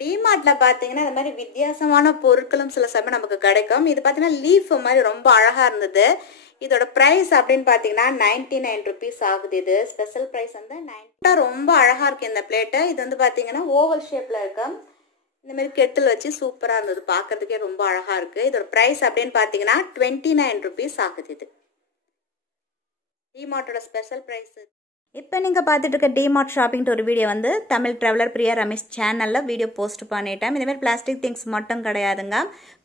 டிமார்ட்ல பாத்தீங்கன்னா இந்த மாதிரி வித்தியாசமான பொருட்களும் சில சமயம் நமக்கு கிடைக்கும். இது பாத்தீங்கன்னா லீஃப் மாதிரி ரொம்ப அழகா இருந்தது. இதோட பிரைஸ் அப்படின்னு பாத்தீங்கன்னா 99 rupees ஆகுது. இது ஸ்பெஷல் பிரைஸ் வந்து 90. ரொம்ப அழகா இருக்கு இந்த பிளேட். இது வந்து பாத்தீங்கன்னா ஓவல் ஷேப்ல இருக்கு. இந்த மாதிரி கெட்டில் வச்சு சூப்பரா இருந்தது, பார்க்கிறதுக்கே ரொம்ப அழகா இருக்கு. இதோட பிரைஸ் அப்படின்னு பாத்தீங்கன்னா 29 rupees ஆகுது. இது டிமார்ட்டோட ஸ்பெஷல் பிரைஸ். இப்போ நீங்கள் பார்த்துட்டு இருக்க டிமார்ட் ஷாப்பிங் ஒரு வீடியோ வந்து தமிழ் ட்ராவலர் பிரியா ரமேஷ் சேனலில் வீடியோ போஸ்ட் பண்ணிட்டேன். இதேமாதிரி பிளாஸ்டிக் திங்ஸ் மட்டும் கிடையாதுங்க.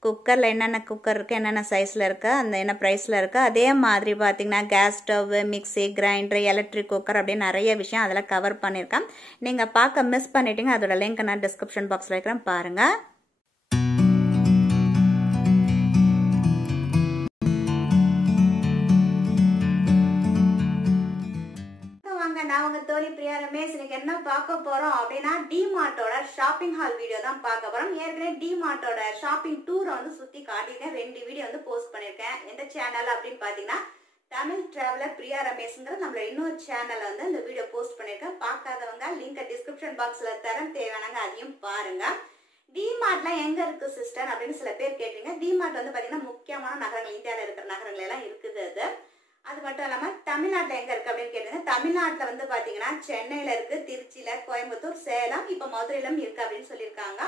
குக்கரில் என்னென்ன குக்கர் இருக்குது, என்னென்ன சைஸில் இருக்குது, அந்த என்ன ப்ரைஸில் இருக்குது, அதே மாதிரி பார்த்தீங்கன்னா gas stove, mixie, grinder, electric cooker அப்படின்னு நிறைய விஷயம் அதில் கவர் பண்ணியிருக்கேன். நீங்கள் பார்க்க மிஸ் பண்ணிட்டீங்க, அதோட லிங்க் நான் டிஸ்கிரிப்ஷன் பாக்ஸில் வைக்கிறேன், பாருங்கள். நான் உங்க தோழி பிரியா ரமேஷ். இன்னைக்கு என்ன பார்க்க போறோம் அப்படின்னா டிமார்ட்டோட ஷாப்பிங் ஹால் வீடியோ தான் பார்க்க போறோம். ஏற்கனவே டிமார்ட்டோட ஷாப்பிங் டூரை வந்து சுத்தி காட்டியிருக்கேன். 2 வீடியோ வந்து போஸ்ட் பண்ணியிருக்கேன். எந்த சேனல் அப்படின்னு பாத்தீங்கன்னா தமிழ் டிராவலர் பிரியா ரமேஷ்ங்கிற நம்மளோட இன்னொரு சேனல் வந்து இந்த வீடியோ போஸ்ட் பண்ணியிருக்கேன். பார்க்காதவங்க லிங்க் டிஸ்கிரிப்ஷன் பாக்ஸ்ல தரேன், தேவையானங்க அதையும் பாருங்க. டிமார்ட்ல எங்க இருக்கு சிஸ்டர் அப்படின்னு சில பேர் கேட்டீங்க. டிமார்ட் வந்து பாத்தீங்கன்னா முக்கியமான நகரங்கள், இந்தியாவில் இருக்கிற நகரங்கள் எல்லாம் இருக்குது. அது மட்டும் இல்லாமல் தமிழ்நாட்டில் எங்கே இருக்குது அப்படின்னு கேட்டீங்கன்னா தமிழ்நாட்டில் வந்து பார்த்தீங்கன்னா சென்னையில் இருக்குது, திருச்சியில், கோயம்புத்தூர், சேலம், இப்போ மதுரையிலும் இருக்குது அப்படின்னு சொல்லியிருக்காங்க.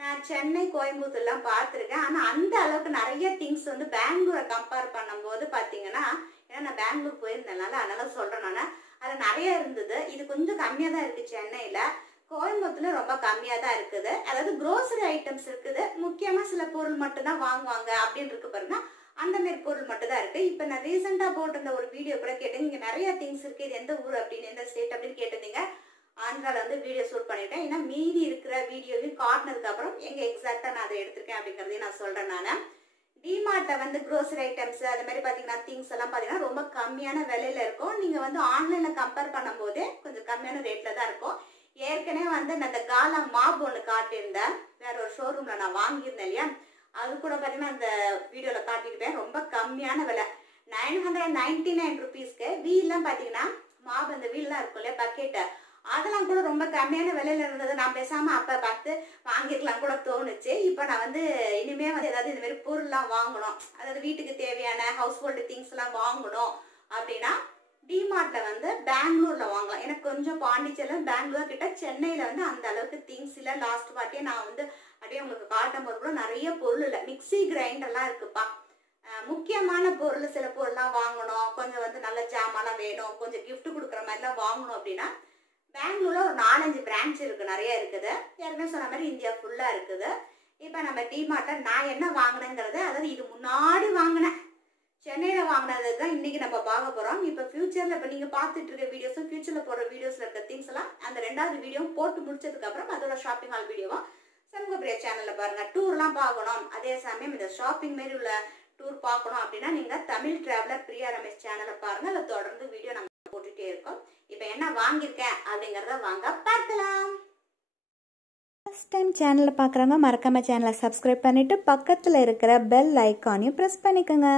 நான் சென்னை, கோயம்புத்தூர்லாம் பார்த்துருக்கேன். ஆனால் அந்த அளவுக்கு நிறைய திங்ஸ் வந்து பெங்களூரை கம்பேர் பண்ணும்போது பார்த்தீங்கன்னா, ஏன்னா நான் பெங்களூர் போயிருந்தேனால அதனால சொல்கிறேன். நான் அது நிறைய இருந்தது. இது கொஞ்சம் கம்மியாக தான் இருக்குது சென்னையில். கோயம்புத்தூர்ல ரொம்ப கம்மியாக தான் இருக்குது. அதாவது க்ரோசரி ஐட்டம்ஸ் இருக்குது. முக்கியமாக சில பொருள் மட்டும்தான் வாங்குவாங்க அப்படின்னு இருக்கு பாருங்க. அந்த மாதிரி பொருள் மட்டும் தான் இருக்கு. இப்போ நான் ரீசெண்டாக போட்டிருந்த ஒரு வீடியோ கூட கேட்டேன், இங்கே நிறைய திங்ஸ் இருக்கு, இது எந்த ஊர் அப்படின்னு, எந்த ஸ்டேட் அப்படின்னு கேட்டிருந்தீங்க. ஆந்திராவில் வந்து வீடியோ ஷூட் பண்ணிட்டேன். ஏன்னா மீதி இருக்கிற வீடியோவையும் காட்டினதுக்கு அப்புறம் எங்க எக்ஸாக்டா நான் அதை எடுத்திருக்கேன் அப்படிங்கிறதையும் நான் சொல்றேன். நான் டிமார்ட்ல வந்து க்ரோசரி ஐட்டம்ஸ் அது மாதிரி பார்த்தீங்கன்னா திங்ஸ் எல்லாம் பார்த்தீங்கன்னா ரொம்ப கம்மியான விலையில இருக்கும். நீங்க வந்து ஆன்லைன்ல கம்பேர் பண்ணும் போதே கொஞ்சம் கம்மியான ரேட்ல தான் இருக்கும். ஏற்கனவே வந்து நான் இந்த காலா மாப் ஒன்று காட்டியிருந்தேன், வேற ஒரு ஷோரூம்ல நான் வாங்கியிருந்தேன் இல்லையா, அது கூட பார்த்தீங்கன்னா அந்த வீடியோவில் காட்டியிருப்பேன். ரொம்ப கம்மியான விலை 999 rupeesக்கு. வீல்லாம் பார்த்தீங்கன்னா மாவு அந்த வீல்லாம் இருக்கும் இல்லையா, பக்கெட்டு, அதெல்லாம் கூட ரொம்ப கம்மியான விலையில இருந்தது. நான் பேசாமல் அப்போ பார்த்து வாங்கிக்கலாம் கூட தோணுச்சு. இப்போ நான் வந்து இனிமேல் வந்து ஏதாவது இந்த மாதிரி பொருள்லாம் வாங்கணும், அதாவது வீட்டுக்கு தேவையான ஹவுஸ் ஹோல்டு திங்ஸ் எல்லாம் வாங்கணும் அப்படின்னா டிமார்ட்ல வந்து பெங்களூர்ல வாங்கலாம். எனக்கு கொஞ்சம் பாண்டிச்சேரியில் பெங்களூர் கிட்ட, சென்னையில வந்து அந்த அளவுக்கு திங்ஸ் இல்லை. லாஸ்ட் பார்ட்டியே நான் வந்து அப்படியே உங்களுக்கு காட்டும் போது கூட நிறைய பொருள் இல்லை. மிக்சி, கிரைண்டர்லாம் இருக்குப்பா. முக்கியமான பொருள் சில பொருள்லாம் வாங்கணும், கொஞ்சம் வந்து நல்ல ஜாமான்லாம் வேணும், கொஞ்சம் கிஃப்ட் கொடுக்குற மாதிரிலாம் வாங்கணும் அப்படின்னா பெங்களூர்ல ஒரு 4-5 பிரான்ச் இருக்கு, நிறைய இருக்குது. ஏற்கனவே சொன்ன மாதிரி இந்தியா ஃபுல்லா இருக்குது. இப்போ நம்ம டிமார்ட்ல நான் என்ன வாங்கினேங்கிறது, அதாவது இது முன்னாடி வாங்கினேன் சென்னையில வாங்கினது தான் இன்னைக்கு நம்ம பார்க்க போறோம். இப்போ ஃபியூச்சர்ல இப்போ நீங்க பார்த்துட்டு இருக்க வீடியோஸும் ஃபியூச்சர்ல போடுற வீடியோஸ்ல இருக்க திங்ஸ் எல்லாம் அந்த 2வது வீடியோவும் போட்டு முடிச்சதுக்கு அப்புறம் அதோட ஷாப்பிங் ஹால் வீடியோவும் சமூக பிரியா சேனல்ல பாருங்க. டூர்லாம் பார்க்கணும், அதே சமயம் இந்த ஷாப்பிங் மாரி உள்ள டூர் பார்க்கணும் அப்படின்னா நீங்க தமிழ் டிராவலர் பிரியா ரமேஷ் சேனலை பாருங்க. அதில் தொடர்ந்து வீடியோ நம்ம போட்டுட்டே இருக்கோம். இப்போ என்ன வாங்கியிருக்கேன் அப்படிங்கிறத வாங்க பார்க்கலாம். ஃபர்ஸ்ட் டைம் சேனலை பார்க்குறவங்க மறக்காம சேனலை சப்ஸ்கிரைப் பண்ணிட்டு பக்கத்தில் இருக்கிற பெல் ஐக்கானையும் ப்ரெஸ் பண்ணிக்கோங்க.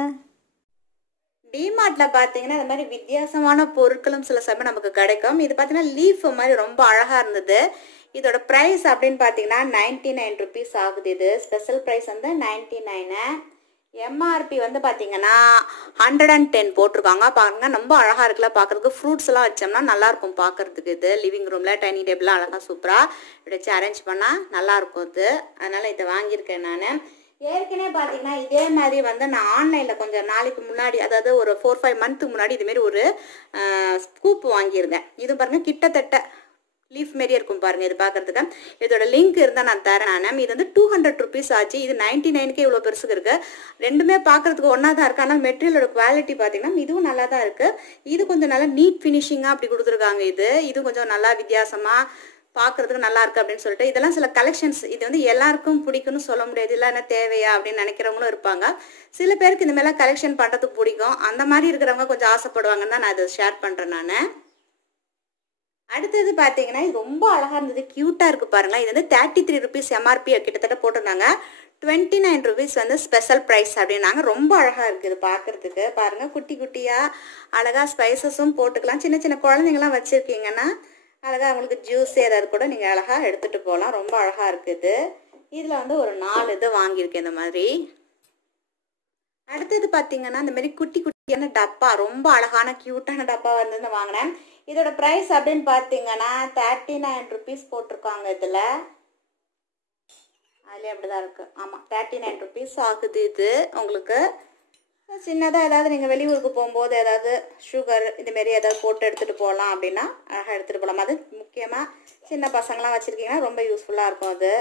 டிமார்ட்ல பார்த்தீங்கன்னா இந்த மாதிரி வித்தியாசமான பொருட்களும் சில சமயம் நமக்கு கிடைக்கும். இது பார்த்தீங்கன்னா லீஃப் மாதிரி ரொம்ப அழகா இருந்தது. இதோட ப்ரைஸ் அப்படின்னு பார்த்தீங்கன்னா 99 rupees ஆகுது. இது ஸ்பெஷல் ப்ரைஸ் வந்து 99. எம்ஆர்பி வந்து பார்த்தீங்கன்னா 110 போட்டிருக்காங்க. பாருங்க ரொம்ப அழகாக இருக்குல்ல பார்க்குறதுக்கு. ஃப்ரூட்ஸ் எல்லாம் வச்சோம்னா நல்லாயிருக்கும் பார்க்குறதுக்கு. இது லிவிங் ரூமில் டைனிங் டேபிளாக அழகாக சூப்பராக இப்படி வச்சு அரேஞ்ச் பண்ணால் நல்லாயிருக்கும் இது. அதனால் இதை வாங்கியிருக்கேன் நான். ஏற்கனவே பார்த்தீங்கன்னா இதே மாதிரி வந்து நான் ஆன்லைனில் கொஞ்சம் நாளைக்கு முன்னாடி, அதாவது ஒரு 4-5 மந்த்துக்கு முன்னாடி இதுமாரி ஒரு ஸ்கூப் வாங்கியிருந்தேன். இது பாருங்கள் கிட்டத்தட்ட லீஃப் மாரியே இருக்கும் பாருங்க. இது பார்க்கறதுக்கு இதோட லிங்க் இருந்தால் நான் தரேன். நான் இது வந்து 200 rupees ஆச்சு. இது 99க்கே இவ்வளோ பெருசுக்கு இருக்கு. ரெண்டுமே பார்க்கறதுக்கு ஒன்றா தான் இருக்கு. ஆனால் மெட்டீரியலோட குவாலிட்டி பார்த்தீங்கன்னா இதுவும் நல்லா தான் இருக்கு. இது கொஞ்சம் நல்லா நீட் ஃபினிஷிங்காக அப்படி கொடுத்துருக்காங்க. இது கொஞ்சம் நல்லா வித்தியாசமாக பார்க்கறதுக்கு நல்லா இருக்கு அப்படின்னு சொல்லிட்டு இதெல்லாம் சில கலெக்ஷன்ஸ். இது வந்து எல்லாருக்கும் பிடிக்கும்னு சொல்ல முடியாது, இல்லை என்ன தேவையா அப்படின்னு நினைக்கிறவங்களும் இருப்பாங்க. சில பேருக்கு இந்த மாதிரிலாம் கலெக்ஷன் பண்ணுறதுக்கு பிடிக்கும். அந்த மாதிரி இருக்கிறவங்க கொஞ்சம் ஆசைப்படுவாங்கன்னு தான் நான் இதை ஷேர் பண்ணுறேன். நான் அடுத்தது பார்த்தீங்கன்னா இது ரொம்ப அழகாக இருந்தது, க்யூட்டாக இருக்குது பாருங்களேன். இது வந்து 33 rupees எம்ஆர்பி கிட்டத்தட்ட போட்டிருந்தாங்க. 29 rupees வந்து ஸ்பெஷல் ப்ரைஸ் அப்படின்னாங்க. ரொம்ப அழகாக இருக்குது பார்க்குறதுக்கு. பாருங்கள் குட்டி குட்டியாக அழகாக ஸ்பைசஸும் போட்டுக்கலாம். சின்ன சின்ன குழந்தைங்களாம் வச்சுருக்கீங்கன்னா அழகாக உங்களுக்கு ஜூஸ் ஏதாவது கூட நீங்கள் அழகாக எடுத்துகிட்டு போகலாம். ரொம்ப அழகாக இருக்குது. இதில் வந்து ஒரு 4 இது வாங்கியிருக்கேன் இந்த மாதிரி. அடுத்தது பார்த்தீங்கன்னா இந்த மாதிரி குட்டி குட்டியான டப்பா, ரொம்ப அழகான க்யூட்டான டப்பா வந்து வாங்கினேன். இதோட ப்ரைஸ் அப்படின்னு பார்த்தீங்கன்னா 39 rupees போட்டிருக்காங்க. இதில் அதுலேயே அப்படி தான் இருக்குது. ஆமாம், 39 rupees ஆகுது. இது உங்களுக்கு சின்னதாக ஏதாவது நீங்கள் வெளியூருக்கு போகும்போது ஏதாவது சுகர் இதுமாரி ஏதாவது போட்டு எடுத்துகிட்டு போகலாம் அப்படின்னா அழகாக எடுத்துகிட்டு போகலாம். அது முக்கியமாக சின்ன பசங்களாம் வச்சுருக்கீங்கன்னா ரொம்ப யூஸ்ஃபுல்லாக இருக்கும். அது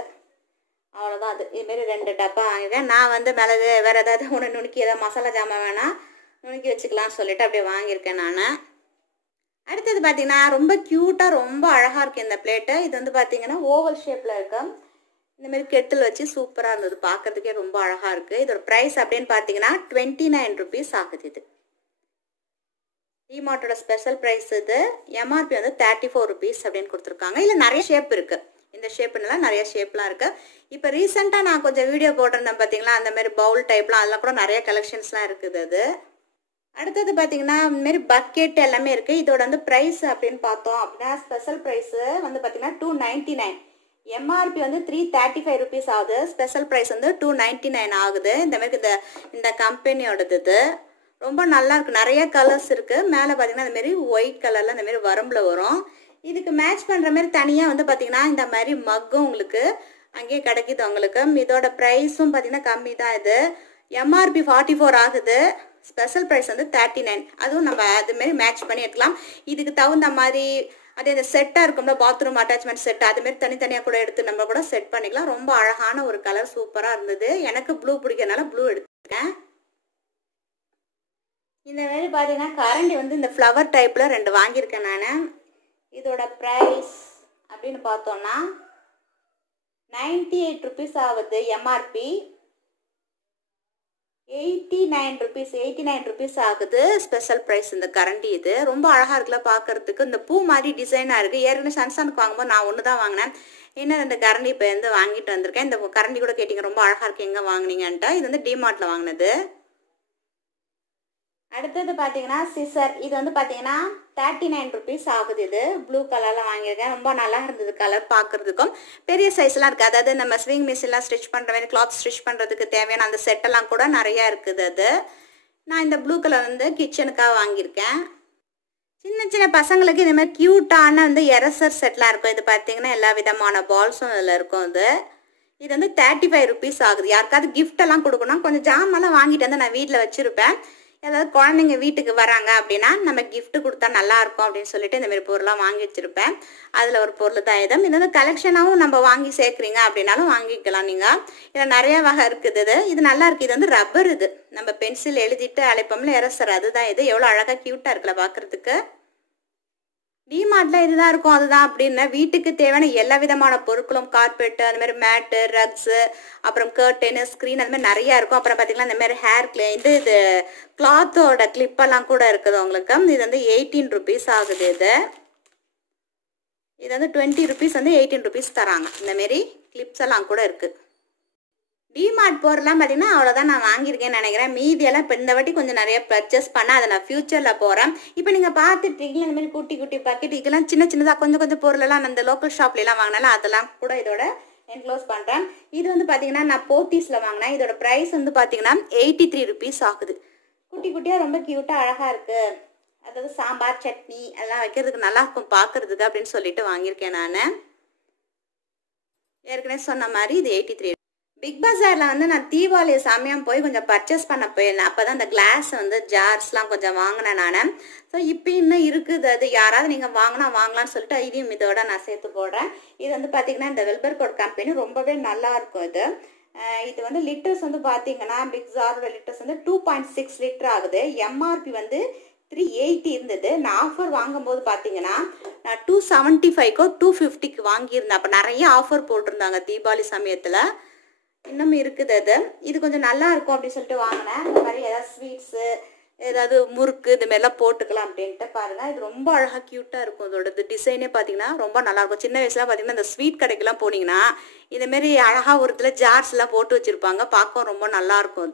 அவ்வளோதான். அது இதுமாரி 2 டப்பா வாங்கியிருக்கேன். நான் வந்து மிளகு வேறு ஏதாவது ஒன்று நுணுக்கி ஏதாவது மசாலா ஜாமான் வேணால் நுணுக்கி வச்சுக்கலாம்னு சொல்லிட்டு அப்படியே வாங்கியிருக்கேன் நான். அடுத்தது பார்த்தீங்கன்னா ரொம்ப க்யூட்டாக ரொம்ப அழகாக இருக்குது இந்த பிளேட்டு. இது வந்து பார்த்தீங்கன்னா ஓவல் ஷேப்பில் இருக்கு. இந்தமாரி கெட்டில் வச்சு சூப்பராக இருந்தது, பார்க்கறதுக்கே ரொம்ப அழகாக இருக்குது. இதோட ப்ரைஸ் அப்படின்னு பார்த்தீங்கன்னா 29 rupees ஆகுது. இது டிமார்ட்டோட ஸ்பெஷல் ப்ரைஸ். இது எம்ஆர்பி வந்து 34 rupees அப்படின்னு கொடுத்துருக்காங்க. இதில் நிறைய ஷேப் இருக்குது. இந்த ஷேப்புன்னெலாம் நிறைய ஷேப்லாம் இருக்குது. இப்போ ரீசெண்டாக நான் கொஞ்சம் வீடியோ போட்டிருந்தேன் பார்த்தீங்களா, அந்தமாரி பவுல் டைப்லாம் அதெல்லாம் கூட நிறைய கலெக்ஷன்ஸ்லாம் இருக்குது. அது அடுத்தது பார்த்தீங்கன்னா இந்தமாரி பக்கெட் எல்லாமே இருக்குது. இதோட வந்து ப்ரைஸ் அப்படின்னு பார்த்தோம் அப்படின்னா ஸ்பெஷல் ப்ரைஸு வந்து பார்த்தீங்கன்னா 299. எம்ஆர்பி வந்து 335 rupees ஆகுது. ஸ்பெஷல் ப்ரைஸ் வந்து 299 ஆகுது. இந்தமாரி இந்த கம்பெனியோடது. இது ரொம்ப நல்லா இருக்குது. நிறைய கலர்ஸ் இருக்குது. மேலே பார்த்தீங்கன்னா இந்தமாரி ஒயிட் கலரில் இந்தமாரி வரம்பில் வரும். இதுக்கு மேட்ச் பண்ணுற மாதிரி தனியாக வந்து பார்த்தீங்கன்னா இந்த மாதிரி மக்கும் உங்களுக்கு அங்கேயே கிடைக்கிது உங்களுக்கு. இதோட ப்ரைஸும் பார்த்தீங்கன்னா கம்மி தான். இது எம்ஆர்பி 44 ஆகுது. ஸ்பெஷல் ப்ரைஸ் வந்து 39. அதுவும் நம்ம அதுமாரி மேட்ச் பண்ணி எடுக்கலாம். இதுக்கு தகுந்த மாதிரி அதே இந்த செட்டாக இருக்கும்ல, பாத்ரூம் அட்டாச்மெண்ட் செட், அதுமாரி தனித்தனியாக கூட எடுத்து நம்ம கூட செட் பண்ணிக்கலாம். ரொம்ப அழகான ஒரு கலர், சூப்பராக இருந்தது. எனக்கு ப்ளூ பிடிக்கிறதுனால ப்ளூ எடுத்துருக்கேன். இந்த மாதிரி பார்த்தீங்கன்னா கரண்டி வந்து இந்த ஃப்ளவர் டைப்பில் 2 வாங்கியிருக்கேன் நான். இதோட ப்ரைஸ் அப்படின்னு பார்த்தோன்னா 98 rupees ஆகுது. எம்ஆர்பி 89 rupees ஆகுது. ஸ்பெஷல் ப்ரைஸ் இந்த கரண்டி. இது ரொம்ப அழகாக இருக்குல்ல பார்க்கறதுக்கு. இந்த பூ மாதிரி டிசைனாக இருக்குது. ஏற்கனவே சன்சானுக்கு வாங்கும்போது நான் ஒன்று தான் வாங்கினேன். என்ன இந்த கரண்டி இப்போ வந்து வாங்கிட்டு வந்திருக்கேன். இந்த கரண்டி கூட கேட்டிங்க ரொம்ப அழகாக இருக்குது, எங்கே வாங்கினீங்கன்ட்டு. இது வந்து டிமார்ட்டில் வாங்கினது. அடுத்தது பார்த்தீங்கன்னா சிசர். இது வந்து பார்த்தீங்கன்னா 39 rupees ஆகுது. இது ப்ளூ கலரில் வாங்கியிருக்கேன். ரொம்ப நல்லா இருந்தது கலர் பார்க்குறதுக்கும். பெரிய சைஸ்லாம் இருக்குது. அதாவது நம்ம ஸ்விங் மிஷின்லாம் ஸ்டிச் பண்ணுற மாதிரி கிளாத் ஸ்டிச் பண்ணுறதுக்கு தேவையான அந்த செட்டெல்லாம் கூட நிறையா இருக்குது. அது நான் இந்த ப்ளூ கலர் வந்து கிச்சனுக்காக வாங்கியிருக்கேன். சின்ன சின்ன பசங்களுக்கு இந்த மாதிரி க்யூட்டான வந்து எரசர் செட்லாம் இருக்கும். இது பார்த்தீங்கன்னா எல்லா விதமான பால்ஸும் இதில் இருக்கும். இது வந்து 35 rupees ஆகுது. யாருக்காவது கிஃப்டெல்லாம் கொடுக்கணும். கொஞ்சம் ஜாமெல்லாம் வாங்கிட்டு வந்து நான் வீட்டில் வச்சுருப்பேன். ஏதாவது குழந்தைங்க வீட்டுக்கு வராங்க அப்படின்னா நம்ம கிஃப்ட் கொடுத்தா நல்லாயிருக்கும் அப்படின்னு சொல்லிட்டு இந்தமாரி பொருளாக வாங்கி வச்சுருப்பேன். அதில் ஒரு பொருள் தான் இது. இது வந்து கலெக்ஷனாகவும் நம்ம வாங்கி சேர்க்குறீங்க அப்படின்னாலும் வாங்கிக்கலாம் நீங்கள். இதில் நிறைய வகை இருக்குது. இது நல்லா இருக்குது. இது வந்து ரப்பர். இது நம்ம பென்சில் எழுதிட்டு அழைப்போம்ல எரசர், அதுதான் இது. எவ்வளோ அழகாக க்யூட்டாக இருக்குல்ல பார்க்குறதுக்கு. டிமார்ட்டில் இதுதான் இருக்கும் அதுதான் அப்படின்னு வீட்டுக்கு தேவையான எல்லா விதமான பொருட்களும், கார்பெட்டு, அந்த மாதிரி மேட்டு, ரக்ஸு, அப்புறம் கர்டனு, ஸ்க்ரீன், அந்த மாதிரி நிறையா இருக்கும். அப்புறம் பார்த்தீங்கன்னா இந்த மாதிரி ஹேர் இது கிளாத்தோட கிளிப்பெல்லாம் கூட இருக்குது உங்களுக்கு. இது வந்து 18 rupees ஆகுது. இது வந்து 20 rupees வந்து 18 rupees தராங்க. இந்தமாரி கிளிப்ஸ் எல்லாம் கூட இருக்குது. டிமார்ட் பொருள்லாம் பார்த்தீங்கன்னா அவ்வளோதான் நான் வாங்கியிருக்கேன்னு நினைக்கிறேன். மீதியெல்லாம் இப்போ இந்த வாட்டி கொஞ்சம் நிறைய பர்ச்சேஸ் பண்ண அதை நான் ஃபியூச்சரில் போகிறேன். இப்போ நீங்கள் பார்த்துட்டீங்களா இந்த மாதிரி குட்டி குட்டி பக்கெட், இதெல்லாம் சின்ன சின்னதாக கொஞ்சம் கொஞ்சம் பொருளெல்லாம் அந்த லோக்கல் ஷாப்லாம் வாங்கினாலும் அதெல்லாம் கூட இதோட என்க்ளோஸ் பண்ணுறேன். இது வந்து பார்த்தீங்கன்னா நான் போத்தீஸில் வாங்கினேன். இதோட ப்ரைஸ் வந்து பார்த்தீங்கன்னா 83 rupees ஆகுது. குட்டி குட்டியாக ரொம்ப க்யூட்டாக அழகாக இருக்குது. அதாவது சாம்பார், சட்னி அதெல்லாம் வைக்கிறதுக்கு நல்லாயிருக்கும் பார்க்குறதுக்கு அப்படின்னு சொல்லிட்டு வாங்கியிருக்கேன் நான். ஏற்கனவே சொன்ன மாதிரி இது 83. பிக் பஜாரில் வந்து நான் தீபாவளி சமயம் போய் கொஞ்சம் பர்ச்சேஸ் பண்ண போயிருந்தேன். அப்போ தான் அந்த கிளாஸ் வந்து ஜார்ஸ்லாம் கொஞ்சம் வாங்கினேன் நான். ஸோ இப்போ இன்னும் இருக்குது. அது யாராவது நீங்கள் வாங்கலாம்னு சொல்லிட்டு இதையும் இதோட நான் சேர்த்து போடுறேன். இது வந்து பார்த்தீங்கன்னா இந்த வெல்பர்கோட் கம்பெனி ரொம்பவே நல்லா இருக்கும். இது வந்து லிட்டர்ஸ் வந்து பார்த்தீங்கன்னா பிக் ஜாரோட லிட்டர்ஸ் வந்து 2.6 liter ஆகுது. எம்ஆர்பி வந்து 380 இருந்தது. நான் ஆஃபர் வாங்கும்போது பார்த்தீங்கன்னா நான் 275க்கோ 250க்கு வாங்கியிருந்தேன். அப்போ நிறைய ஆஃபர் போட்டிருந்தாங்க தீபாவளி சமயத்தில். இன்னும் இருக்குது. இது கொஞ்சம் நல்லா இருக்கும் அப்படின்னு சொல்லிட்டு வாங்கினேன். இந்த மாதிரி ஏதாவது ஸ்வீட்ஸு, ஏதாவது முறுக்கு இது மாதிரிலாம் போட்டுக்கலாம் அப்படின்ட்டு பாருங்கள். இது ரொம்ப அழகாக க்யூட்டாக இருக்கும். இதோட டிசைனே பார்த்தீங்கன்னா ரொம்ப நல்லாயிருக்கும். சின்ன வயசுல பார்த்தீங்கன்னா இந்த ஸ்வீட் கடைக்கெல்லாம் போனீங்கன்னா இதுமாரி அழகாக ஒரு இதில் ஜார்ஸ்லாம் போட்டு வச்சுருப்பாங்க. பார்க்க ரொம்ப நல்லாயிருக்கும்.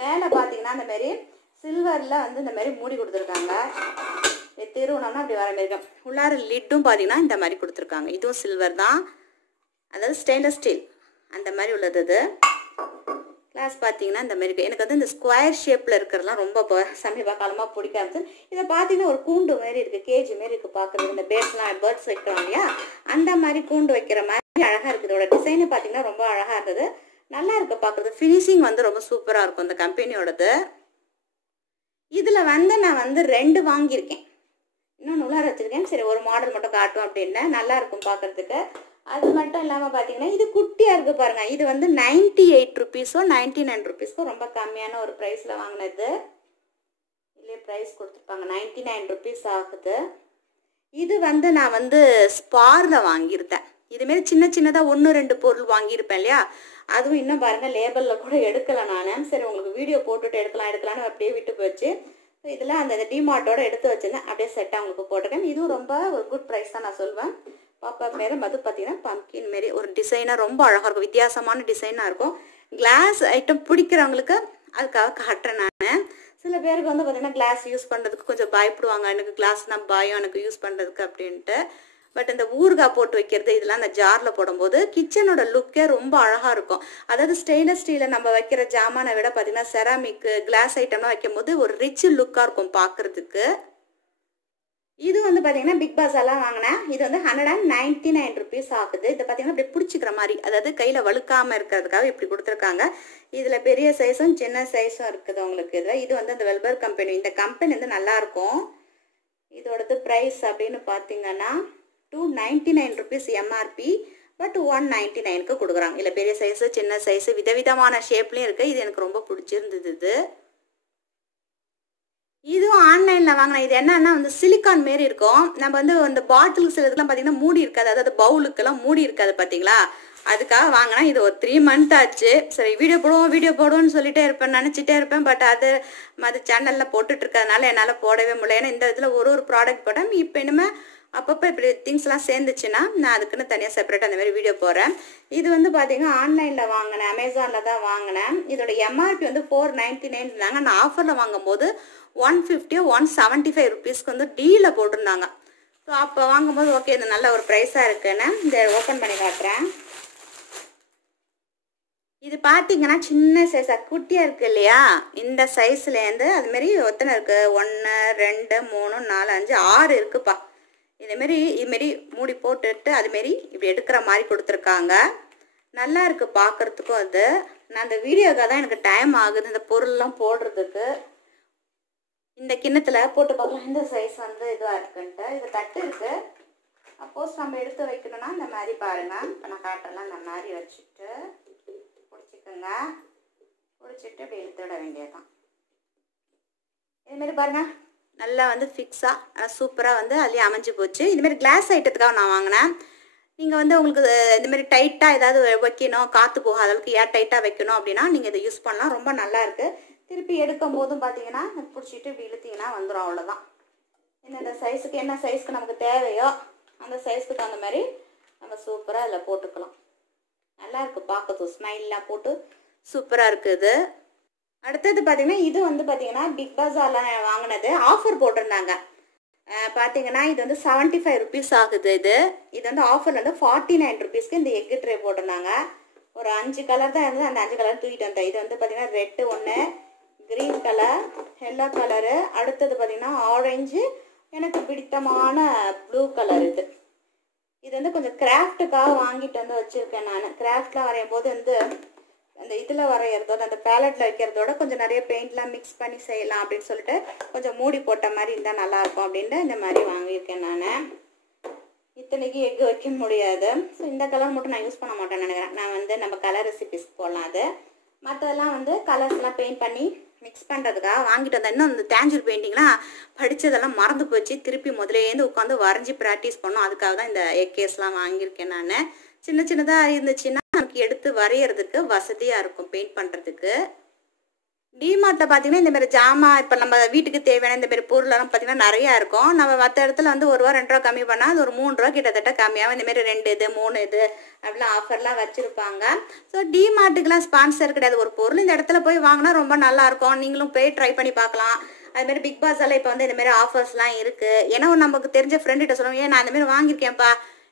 மேலே பார்த்தீங்கன்னா இந்த மாதிரி சில்வரில் வந்து இந்த மாதிரி மூடி கொடுத்துருக்காங்க. திருவணும்னா அப்படி வர மாதிரி இருக்கும். உள்ளார லிட்டும் பார்த்தீங்கன்னா இந்த மாதிரி கொடுத்துருக்காங்க. இதுவும் சில்வர் தான், அதாவது ஸ்டெயின்லெஸ் ஸ்டீல் அந்த மாதிரி உள்ளது. இது கிளாஸ் பார்த்தீங்கன்னா இந்த மாதிரி இருக்குது. எனக்கு வந்து இந்த ஸ்கொயர் ஷேப்பில் இருக்கிறதுலாம் ரொம்ப சமீப காலமாக பிடிக்க ஆரம்பிச்சு. இதை பார்த்தீங்கன்னா ஒரு கூண்டு மாதிரி இருக்குது, கேஜி மாதிரி இருக்குது பார்க்குறது. இந்த பேர்ட்ஸ் வைக்கிறோம் இல்லையா, அந்த மாதிரி கூண்டு வைக்கிற மாதிரி அழகாக இருக்குது. இதோட டிசைனு பார்த்தீங்கன்னா ரொம்ப அழகாக இருந்தது, நல்லா இருக்குது பார்க்குறது. ஃபினிஷிங் வந்து ரொம்ப சூப்பராக இருக்கும் இந்த கம்பெனியோடது. இதில் வந்து நான் வந்து 2 வாங்கியிருக்கேன், இன்னும் உள்ளார வச்சுருக்கேன். சரி ஒரு மாடல் மட்டும் காட்டும் அப்படின்னு, நல்லா இருக்கும் பார்க்குறதுக்கு. அது மட்டும் இல்லாமல் பார்த்தீங்கன்னா இது குட்டியாக இருக்குது பாருங்கள். இது வந்து 98 ருபீஸோ 99 ருபீஸ்க்கோ ரொம்ப கம்மியான ஒரு ப்ரைஸில் வாங்கினது. இல்லையே ப்ரைஸ் கொடுத்துருப்பாங்க, 99 ருபீஸ் ஆகுது. இது வந்து நான் வந்து ஸ்பாரில் வாங்கியிருந்தேன். இதுமாரி சின்ன சின்னதாக 1-2 பொருள் வாங்கியிருப்பேன் இல்லையா, அதுவும் இன்னும் பாருங்கள் லேபிளில் கூட எடுக்கலை நான். சரி உங்களுக்கு வீடியோ போட்டுட்டு எடுக்கலான்னு அப்படியே விட்டு போச்சு. இதில் அந்த டிமார்ட்டோட எடுத்து வச்சுருந்தேன், அப்படியே செட்டாக உங்களுக்கு போட்டிருக்கேன். இதுவும் ரொம்ப ஒரு குட் ப்ரைஸ் தான் நான் சொல்வேன். பாப்பா மாரி அது பார்த்தீங்கன்னா பம்ப்கின் மாரி ஒரு டிசைனாக ரொம்ப அழகாக இருக்கும், வித்தியாசமான டிசைனாக இருக்கும். கிளாஸ் ஐட்டம் பிடிக்கிறவங்களுக்கு அதுக்காக காட்டுறேன் நான். சில பேருக்கு வந்து பார்த்தீங்கன்னா கிளாஸ் யூஸ் பண்ணுறதுக்கு கொஞ்சம் பயப்படுவாங்க, எனக்கு கிளாஸ்னால் பயம் எனக்கு யூஸ் பண்ணுறதுக்கு அப்படின்ட்டு. பட் இந்த ஊறுகாய் போட்டு வைக்கிறது இதெல்லாம் அந்த ஜாரில் போடும்போது கிச்சனோட லுக்கே ரொம்ப அழகாக இருக்கும். அதாவது ஸ்டெயின்லெஸ் ஸ்டீலில் நம்ம வைக்கிற ஜாமானை விட பார்த்தீங்கன்னா செராமிக்கு கிளாஸ் ஐட்டம்லாம் வைக்கும் போது ஒரு ரிச் லுக்காக இருக்கும் பார்க்குறதுக்கு. இது வந்து பார்த்தீங்கன்னா பிக் பாஸாலாம் வாங்கினேன். இது வந்து 199 ருபீஸ் ஆகுது. இதை பார்த்தீங்கன்னா இப்படி பிடிச்சிக்கிற மாதிரி, அதாவது கையில் வழுக்காமல் இருக்கிறதுக்காக இப்படி கொடுத்துருக்காங்க. இதில் பெரிய சைஸும் சின்ன சைஸும் இருக்குது உங்களுக்கு. இது வந்து அந்த வெல்பர் கம்பெனி, இந்த கம்பெனி வந்து நல்லாயிருக்கும். இதோடது ப்ரைஸ் அப்படின்னு பார்த்தீங்கன்னா 299 ருபீஸ் எம்ஆர்பி, பட் 199க்கு கொடுக்குறாங்க. இல்லை பெரிய சைஸு சின்ன சைஸு விதவிதமான ஷேப்லேயும் இருக்குது. இது எனக்கு ரொம்ப பிடிச்சிருந்தது. இதுவும் ஆன்லைனில் வாங்கினேன். இது என்னன்னா வந்து சிலிக்கான் மாரி இருக்கும். நம்ம வந்து அந்த பாட்டில் சிலதுக்கெல்லாம் பார்த்தீங்கன்னா மூடி இருக்காது, அதாவது பவுலுக்கெல்லாம் மூடி இருக்காது பார்த்தீங்களா, அதுக்காக வாங்கினேன். இது ஒரு 3 மந்த் ஆச்சு. சரி வீடியோ போடுவோம்னு சொல்லிட்டே இருப்பேன், நினச்சிட்டே இருப்பேன். பட் அது சேனலில் போட்டுட்டு இருக்கிறதுனால என்னால் போடவே முடியல. ஏன்னா இந்த இதில் ஒரு ப்ராடக்ட் போட்டேன். இப்போ இனிமேல் அப்பப்போ இப்படி திங்ஸ்லாம் சேர்ந்துச்சுன்னா நான் அதுக்குன்னு தனியாக செப்பரேட்டாக அந்த மாதிரி வீடியோ போடுறேன். இது வந்து பார்த்தீங்கன்னா ஆன்லைனில் வாங்கினேன், அமேசானில் தான் வாங்கினேன். இதோட எம்ஆர்பி வந்து 499 இருந்தாங்க. நான் ஆஃபரில் வாங்கும்போது 150 175 ருபீஸ்க்கு வந்து டீலில் போட்டிருந்தாங்க. ஸோ அப்போ வாங்கும்போது ஓகே இது நல்ல ஒரு ப்ரைஸாக இருக்குன்னு இதை ஓப்பன் பண்ணி காட்டுறேன். இது பார்த்தீங்கன்னா சின்ன சைஸாக குட்டியாக இருக்குது இல்லையா, இந்த சைஸ்லேருந்து அதுமாரி எத்தனை இருக்குது, 1 2 3 4 5 6 இருக்குப்பா. இதுமாரி மூடி போட்டுட்டு அதுமாரி இப்படி எடுக்கிற மாதிரி கொடுத்துருக்காங்க. நல்லா இருக்குது பார்க்குறதுக்கும். அது நான் அந்த வீடியோக்காக தான் எனக்கு டைம் ஆகுது இந்த பொருள்லாம் போடுறதுக்கு. இந்த கிண்ணத்தில் போட்டு பார்க்கலாம் இந்த சைஸ் வந்து இதுவாக இருக்குன்ட்டு. இது தட்டு இருக்குது, சப்போஸ் நம்ம எடுத்து வைக்கணும்னா இந்த மாதிரி பாருங்கள். இப்போ நான் காட்டலாம். இந்த மாதிரி வச்சுட்டு பிடிச்சிக்கோங்க, பிடிச்சிட்டு இப்படி எடுத்து விட வேண்டியதுதான். இதுமாரி பாருங்கள் நல்லா வந்து ஃபிக்ஸாக சூப்பராக வந்து அதுலேயே அமைஞ்சு போச்சு. இதுமாரி கிளாஸ் ஐட்டத்துக்காக நான் வாங்கினேன். நீங்கள் வந்து உங்களுக்கு இதுமாரி டைட்டாக ஏதாவது வைக்கணும், காற்று போகாத அளவுக்கு டைட்டாக வைக்கணும் அப்படின்னா நீங்கள் இதை யூஸ் பண்ணலாம். ரொம்ப நல்லா இருக்குது. திருப்பி எடுக்கும் போதும் பார்த்தீங்கன்னா பிடிச்சிட்டு இப்படி இழுத்திங்கன்னா வந்துடும், அவ்வளோதான். இந்த சைஸுக்கு என்ன சைஸ்க்கு நமக்கு தேவையோ அந்த சைஸ்க்கு தகுந்த மாதிரி நம்ம சூப்பராக அதில் போட்டுக்கலாம். நல்லா இருக்குது பார்க்கறது, ஸ்மைல்லாம் போட்டு சூப்பராக இருக்குது. அடுத்தது பார்த்தீங்கன்னா இது வந்து பார்த்தீங்கன்னா பிக் பாஸாரில் வாங்கினது, ஆஃபர் போட்டிருந்தாங்க. பார்த்தீங்கன்னா இது வந்து 75 ருபீஸ் ஆகுது. இது வந்து ஆஃபரில் வந்து 49 ருபீஸ்க்கு இந்த எக்கு ட்ரே போட்டிருந்தாங்க. ஒரு 5 கலர் தான் இருந்தது, அந்த 5 கலர் தூக்கிட்டு வந்தேன். இது வந்து பார்த்தீங்கன்னா ரெட்டு ஒன்று, க்ரீன் கலர், எல்லோ கலரு, அடுத்தது பார்த்தீங்கன்னா ஆரஞ்சு, எனக்கு பிடித்தமான ப்ளூ கலர். இது வந்து கொஞ்சம் கிராஃப்ட்டுக்காக வாங்கிட்டு வந்து வச்சுருக்கேன் நான். கிராஃப்ட்லாம் வரையும் போது வந்து அந்த இதில் வரைகிறதோட அந்த பேலட்டில் வைக்கிறதோட கொஞ்சம் நிறைய பெயிண்ட்லாம் மிக்ஸ் பண்ணி செய்யலாம் அப்படின்னு சொல்லிட்டு கொஞ்சம் மூடி போட்ட மாதிரி இருந்தால் நல்லாயிருக்கும் அப்படின்ட்டு இந்த மாதிரி வாங்கியிருக்கேன் நான். இத்தனைக்கு எக்கு வைக்க முடியாது. ஸோ இந்த கலர் மட்டும் நான் யூஸ் பண்ண மாட்டேன்னு நினைக்கிறேன். நான் வந்து நம்ம கலர் ரெசிபிஸ்க்கு போடலாம். அது மற்றதெல்லாம் வந்து கலர்ஸ்லாம் பெயிண்ட் பண்ணி மிக்ஸ் பண்ணுறதுக்காக வாங்கிட்டு வந்தேன். இன்னும் அந்த டேஞ்சர் பெயிண்டிங்லாம் படித்ததெல்லாம் மறந்து போச்சு. திருப்பி முதலேருந்து உட்காந்து வரைஞ்சி ப்ராக்டிஸ் பண்ணோம். அதுக்காக தான் இந்த எக்கேஸ்லாம் வாங்கியிருக்கேன் நான். சின்ன சின்னதாக இருந்துச்சுன்னா நமக்கு எடுத்து வரைகிறதுக்கு வசதியாக இருக்கும் பெயிண்ட் பண்ணுறதுக்கு. டிமார்ட்டில் பார்த்தீங்கன்னா இந்தமாரி ஜாமான் இப்போ நம்ம வீட்டுக்கு தேவையான இந்தமாரி பொருளெல்லாம் பார்த்தீங்கன்னா நிறையா இருக்கும். நம்ம மற்ற இடத்துல வந்து 1 ரூபா 2 ரூபா கம்மி பண்ணால் அது ஒரு 3 ரூபா கிட்டத்தட்ட கம்மியாகும். இந்தமாரி 2 இது 3 இது அப்படிலாம் ஆஃபர்லாம் வச்சுருப்பாங்க. ஸோ டிமார்ட்டுக்கெலாம் ஸ்பான்சர் கிடையாது. ஒரு பொருள் இந்த இடத்துல போய் வாங்கினா ரொம்ப நல்லாயிருக்கும். நீங்களும் போய் ட்ரை பண்ணி பார்க்கலாம். அது மாதிரி பிக் பாஸால இப்போ வந்து இந்த மாதிரி ஆஃபர்ஸ்லாம் இருக்கு. ஏன்னா நமக்கு தெரிஞ்ச ஃப்ரெண்ட்கிட்ட சொல்லுவோம், ஏன் நான் இந்த மாதிரி வாங்கியிருக்கேன்ப்பா,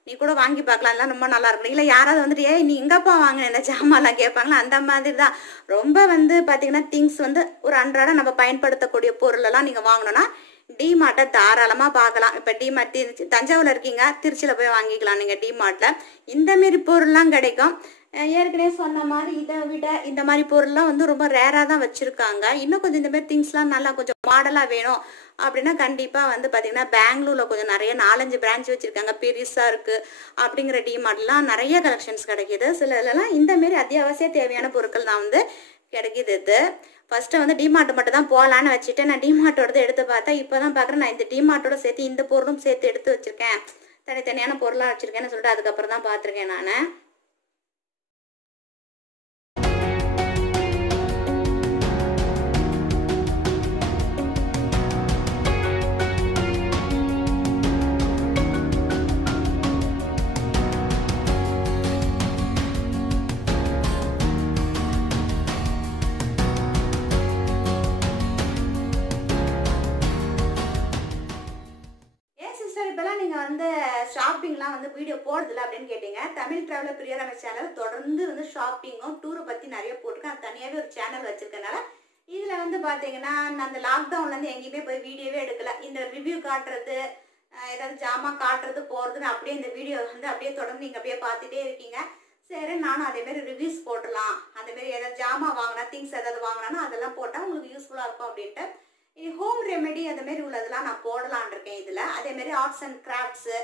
நீ கூட வாங்கி பார்க்கலாம், அதெல்லாம் ரொம்ப நல்லா இருக்கும். இல்லை யாராவது வந்துட்டு ஏன் நீ எங்கப்பா வாங்கின இந்த ஜாமான்லாம் கேட்பாங்களா, அந்த மாதிரி தான். ரொம்ப வந்து பார்த்தீங்கன்னா திங்ஸ் வந்து ஒரு அன்றாட நம்ம பயன்படுத்தக்கூடிய பொருளெல்லாம் நீங்கள் வாங்கணும்னா டிமார்ட்டை தாராளமாக பார்க்கலாம். இப்போ டிமார்ட் தஞ்சாவூரில் இருக்கீங்க, திருச்சியில் போய் வாங்கிக்கலாம் நீங்கள் டிமார்ட்டில். இந்தமாரி பொருள்லாம் கிடைக்கும். ஏற்கனவே சொன்ன மாதிரி இதை விட இந்த மாதிரி பொருள்லாம் வந்து ரொம்ப ரேராக தான் வச்சுருக்காங்க. இன்னும் கொஞ்சம் இந்தமாரி திங்ஸ்லாம் நல்லா கொஞ்சம் மாடலாக வேணும் அப்படின்னா கண்டிப்பாக வந்து பார்த்திங்கன்னா பெங்களூரில் கொஞ்சம் நிறைய 4-5 பிரான்ச் வச்சுருக்காங்க, பெருசாக இருக்குது. அப்படிங்கிற டிமார்ட்லாம் நிறைய கலெக்ஷன்ஸ் கிடைக்கிது. சில இதெல்லாம் இந்தமாரி அத்தியாவசிய தேவையான பொருட்கள் தான் வந்து கிடைக்கிது. இது ஃபஸ்ட்டு வந்து டிமார்ட் மட்டும் தான் போகலான்னு வச்சுட்டு நான் டிமார்ட்டோடது எடுத்து பார்த்தேன். இப்போ தான் பார்க்குறேன் நான் இந்த டிமார்ட்டோட சேர்த்து இந்த பொருளும் சேர்த்து எடுத்து வச்சுருக்கேன், தனித்தனியான பொருளாக வச்சுருக்கேன்னு சொல்லிட்டு அதுக்கப்புறம் தான் பார்த்துருக்கேன் நான். இப்பெல்லாம் நீங்கள் வந்து ஷாப்பிங்லாம் வந்து வீடியோ போடுதில்ல அப்படின்னு கேட்டீங்க. தமிழ் டிராவலர் பிரியரமேஷ் சேனல் தொடர்ந்து வந்து ஷாப்பிங்கும் டூரை பற்றி நிறைய போட்டிருக்கேன். அது தனியாகவே ஒரு சேனல் வச்சுருக்கனால இதில் வந்து பார்த்தீங்கன்னா நான் அந்த லாக்டவுன்லேருந்து எங்கேயுமே போய் வீடியோவே எடுக்கல. இந்த ரிவ்யூ காட்டுறது, ஏதாவது ஜாமான் காட்டுறது போகிறதுன்னு அப்படியே இந்த வீடியோ வந்து அப்படியே தொடர்ந்து நீங்கள் அப்படியே பார்த்துட்டே இருக்கீங்க. சரி நானும் அதேமாரி ரிவ்யூஸ் போடலாம், அந்தமாரி ஏதாவது ஜாமான் வாங்கினா திங்ஸ் ஏதாவது வாங்கினாலும் அதெல்லாம் போட்டால் உங்களுக்கு யூஸ்ஃபுல்லாக இருக்கும் அப்படின்ட்டு ஹோம் ரெமெடி அதுமாரி உள்ளதெல்லாம் நான் போடலான் இருக்கேன் இதில். அதேமாரி ஆர்ட்ஸ் அண்ட் கிராஃப்ட்ஸு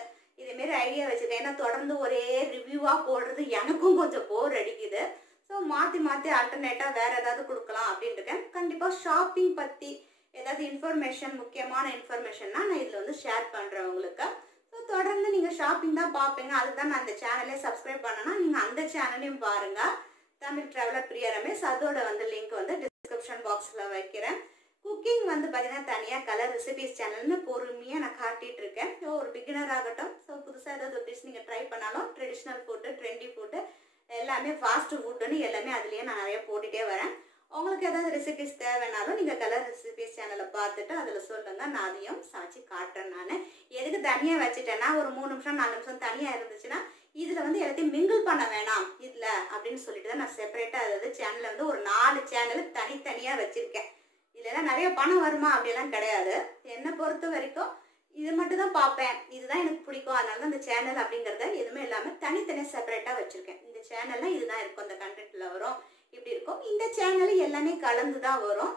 இதேமாரி ஐடியா வச்சுருக்கேன். ஏன்னா தொடர்ந்து ஒரே ரிவ்யூவாக போடுறது எனக்கும் கொஞ்சம் போர் அடிக்குது. ஸோ மாற்றி மாற்றி ஆல்டர்னேட்டாக வேறு ஏதாவது கொடுக்கலாம் அப்படின்ட்டு இருக்கேன். கண்டிப்பாக ஷாப்பிங் பற்றி ஏதாவது இன்ஃபர்மேஷன், முக்கியமான இன்ஃபர்மேஷன்னா நான் இதில் வந்து ஷேர் பண்ணுறேன் உங்களுக்கு. ஸோ தொடர்ந்து நீங்கள் ஷாப்பிங் தான் பார்ப்பீங்க. அதுதான் நான் அந்த சேனலே சப்ஸ்கிரைப் பண்ணேன்னா நீங்கள் அந்த சேனலையும் பாருங்கள், தமிழ் டிராவலர் பிரியா ரமேஷ். அதோட வந்து லிங்க் வந்து டிஸ்கிரிப்ஷன் பாக்ஸில் வைக்கிறேன். குக்கிங் வந்து பார்த்தீங்கன்னா தனியாக கலர் ரெசிபிஸ் சேனல்னு பொறுமையாக நான் காட்டிகிட்டு இருக்கேன். ஸோ ஒரு பிகினர் ஆகட்டும், ஸோ புதுசாக ஏதாவது ஒரு டிஷ் நீங்கள் ட்ரை பண்ணாலும் ட்ரெடிஷ்னல் ஃபுட்டு, ட்ரெண்டி ஃபுட்டு, எல்லாமே ஃபாஸ்ட் ஃபுட்டுன்னு எல்லாமே அதுலேயே நான் நிறைய போட்டுகிட்டே வரேன். உங்களுக்கு ஏதாவது ரெசிபிஸ் தேவைனாலும் நீங்கள் கலர் ரெசிபிஸ் சேனலை பார்த்துட்டு அதில் சொல்லுங்கள், நான் அதையும் சமைச்சு காட்டுறேன். நான் எதுக்கு தனியாக வச்சுட்டேன்னா ஒரு 3 நிமிஷம் 4 நிமிஷம் தனியாக இருந்துச்சுன்னா இதில் வந்து எல்லாத்தையும் மிங்கிள் பண்ண வேணாம் இதில் அப்படின்னு சொல்லிட்டு தான் நான் செப்பரேட்டாக அதாவது சேனலில் வந்து ஒரு 4 சேனல் தனித்தனியாக வச்சுருக்கேன். இதெல்லாம் நிறைய பணம் வருமா அப்படிலாம் கிடையாது. என்னை பொறுத்த வரைக்கும் இது மட்டும் தான் பார்ப்பேன், இதுதான் எனக்கு பிடிக்கும், அதனால தான் இந்த சேனல் அப்படிங்கிறத எதுவுமே இல்லாமல் தனித்தனியாக செப்பரேட்டாக வச்சுருக்கேன். இந்த சேனலில் இதுதான் இருக்கும், இந்த கண்டென்ட்டில் வரும், இப்படி இருக்கும். இந்த சேனல் எல்லாமே கலந்து தான் வரும்.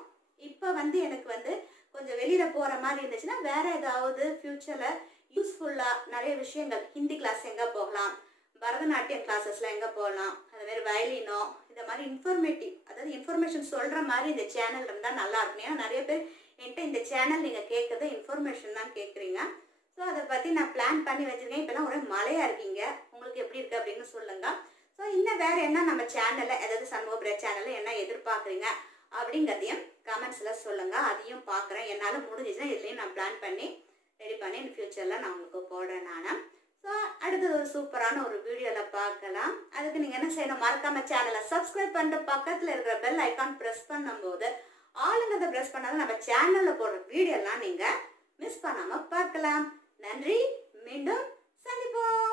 இப்போ வந்து எனக்கு வந்து கொஞ்சம் வெளியில் போகிற மாதிரி இருந்துச்சுன்னா வேறு ஏதாவது ஃப்யூச்சரில் யூஸ்ஃபுல்லாக நிறைய விஷயங்கள், ஹிந்தி கிளாஸ் எங்கே போகலாம், பரதநாட்டியம் கிளாஸஸ்லாம் எங்கே போகலாம், அதுமாரி வயலினோ இந்த மாதிரி இன்ஃபர்மேட்டிவ் அதாவது இன்ஃபர்மேஷன் சொல்கிற மாதிரி இந்த சேனல் இருந்தால் நல்லா இருக்கும். ஏன்னா நிறைய பேர் என்கிட்ட இந்த சேனல் நீங்கள் கேட்குறது இன்ஃபர்மேஷன் தான் கேட்குறீங்க. ஸோ அதை பற்றி நான் பிளான் பண்ணி வச்சுருக்கேன். இப்போலாம் ஒரே மழையாக இருக்கீங்க, உங்களுக்கு எப்படி இருக்குது அப்படின்னு சொல்லுங்கள். ஸோ இன்னும் வேறு என்ன நம்ம சேனலில் அதாவது சண்முகப்பிரியா சேனலில் என்ன எதிர்பார்க்குறீங்க அப்படிங்கிறதையும் கமெண்ட்ஸில் சொல்லுங்கள், அதையும் பார்க்குறேன். என்னால் முடிஞ்சிச்சுன்னா இதுலேயும் நான் பிளான் பண்ணி ரெடி பண்ணி இந்த ஃப்யூச்சரில் நான் உங்களுக்கு போடுறேன் நான். ஸோ அடுத்தது ஒரு சூப்பரான ஒரு வீடியோவில் பார்க்கலாம். அதுக்கு நீங்கள் என்ன செய்யணும், மறக்காமல் சேனலை சப்ஸ்கிரைப் பண்ணிட்டு பக்கத்தில் இருக்கிற பெல் ஐக்கான் ப்ரெஸ் பண்ணும்போது ஆளுங்கிறத ப்ரெஸ் பண்ணாலும் நம்ம சேனலில் போடுற வீடியோலாம் நீங்கள் மிஸ் பண்ணாமல் பார்க்கலாம். நன்றி, மீண்டும் சந்திப்போம்.